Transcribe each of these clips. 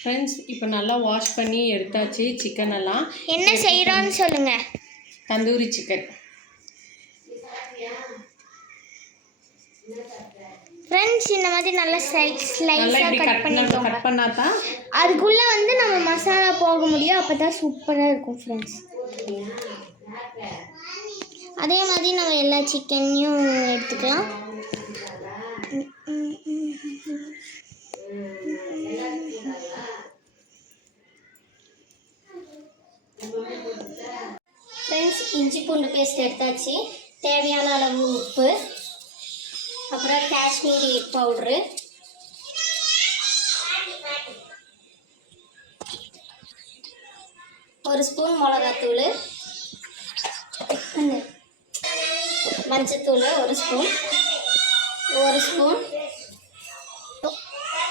Friends இப்போ நல்லா wash பண்ணி எடுத்தாச்சு சிக்கன் எல்லாம். என்ன செய்கிறோன்னு சொல்லுங்கள். தந்தூரி சிக்கன் ஃப்ரெண்ட்ஸ், இந்த மாதிரி நல்லா ஸ்லைஸாக கட் பண்ணால் தான் அதுக்குள்ளே வந்து நம்ம மசாலா போக முடியும். அப்போ தான் சூப்பராக இருக்கும் ஃப்ரெண்ட்ஸ். அதே மாதிரி நம்ம எல்லா சிக்கனையும் எடுத்துக்கலாம். ஃப்ரெண்ட்ஸ், இஞ்சி பூண்டு பேஸ்ட் எடுத்தாச்சு. தேவையான அளவு உப்பு, அப்புறம் காஷ்மீரி பவுட்ரு, ஒரு ஸ்பூன் மிளகாத்தூள், மஞ்சத்தூள் ஒரு ஸ்பூன்,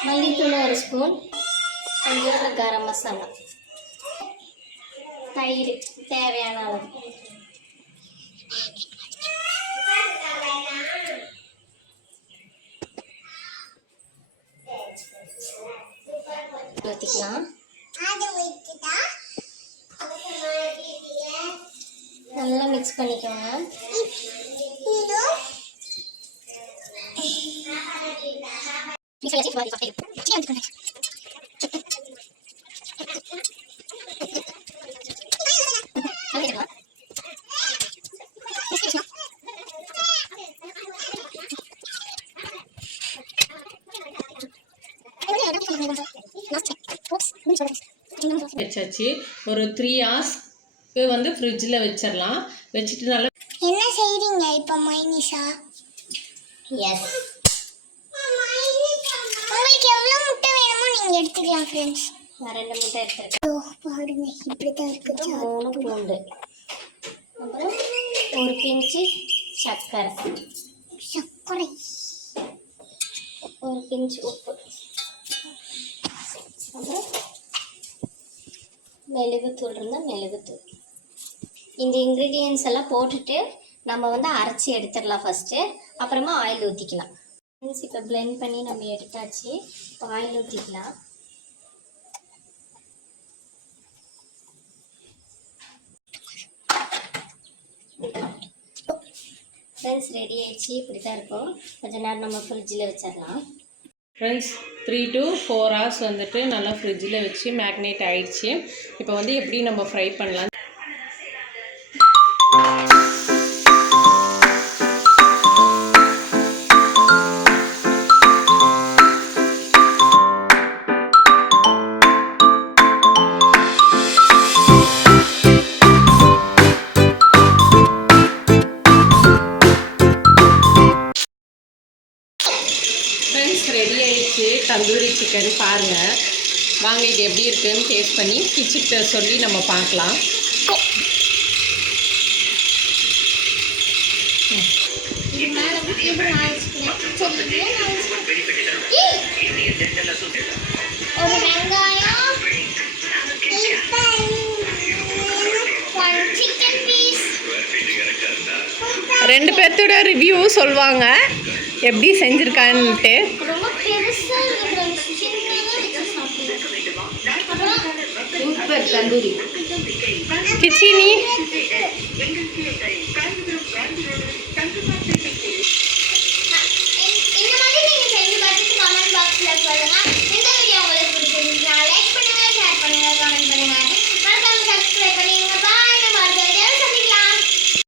மல்லித்தூள் ஒரு ஸ்பூன், கொஞ்சோண்டு கரம் மசாலா, தயிர் தேவையான அளவு. ஊற்றிக்கலாம். நல்லா மிக்ஸ் பண்ணிக்கோங்க. வச்சாச்சு. ஒரு 3 hours வந்து ஃப்ரிட்ஜில் வச்சிடலாம். வச்சுட்டு நல்லா என்ன செய்றீங்க இப்போ மைனிஷா? எஸ், உங்களுக்கு எவ்வளோ முட்டை வேணுமோ நீங்கள் எடுத்துக்கலாம் ஃப்ரெண்ட்ஸ். நான் 2 முட்டை எடுத்துருக்கேன். பாருங்க, இப்படி தான் இருக்குது. 3 பூண்டு, அப்புறம் ஒரு பிஞ்சு சர்க்கரை, ஒரு பிஞ்சு உப்பு, அப்புறம் மெழுகுத்தூள் இருந்தால் மெழுகுத்தூள். இந்த இன்க்ரீடியன்ஸ் எல்லாம் போட்டுட்டு நம்ம வந்து அரைச்சி எடுத்துடலாம் ஃபஸ்ட்டு. அப்புறமா ஆயில் ஊற்றிக்கலாம். மீன்ஸ் இப்போ பிளெண்ட் பண்ணி நம்ம எடுத்தாச்சு. இப்போ ஆயில் ஊற்றிக்கலாம். ஃப்ரெண்ட்ஸ், ரெடி ஆகிடுச்சு. இப்படி தான் இருக்கும். கொஞ்ச நேரம் நம்ம ஃப்ரிட்ஜில் வச்சிடலாம். ஃப்ரெண்ட்ஸ், 3 to 4 hours வந்துட்டு நல்லா ஃப்ரிட்ஜில் வச்சு மேக்னேட் ஆகிடுச்சு. இப்போ வந்து எப்படி நம்ம ஃப்ரை பண்ணலாம். ரெடி ஆயிடுச்சு தந்தூரி சிக்கன். பாருங்கள், வாங்க இது எப்படி இருக்குன்னு டேஸ்ட் பண்ணி கிச்சிக்கிட்ட சொல்லி நம்ம பார்க்கலாம். ஒரு வெங்காயம், சிக்கன் பீஸ். 2 பேர்த்தோட ரிவ்யூ சொல்லுவாங்க எப்படி செஞ்சுருக்கான்ட்டு. சூப்பர் தந்தூரி கிச்சினி.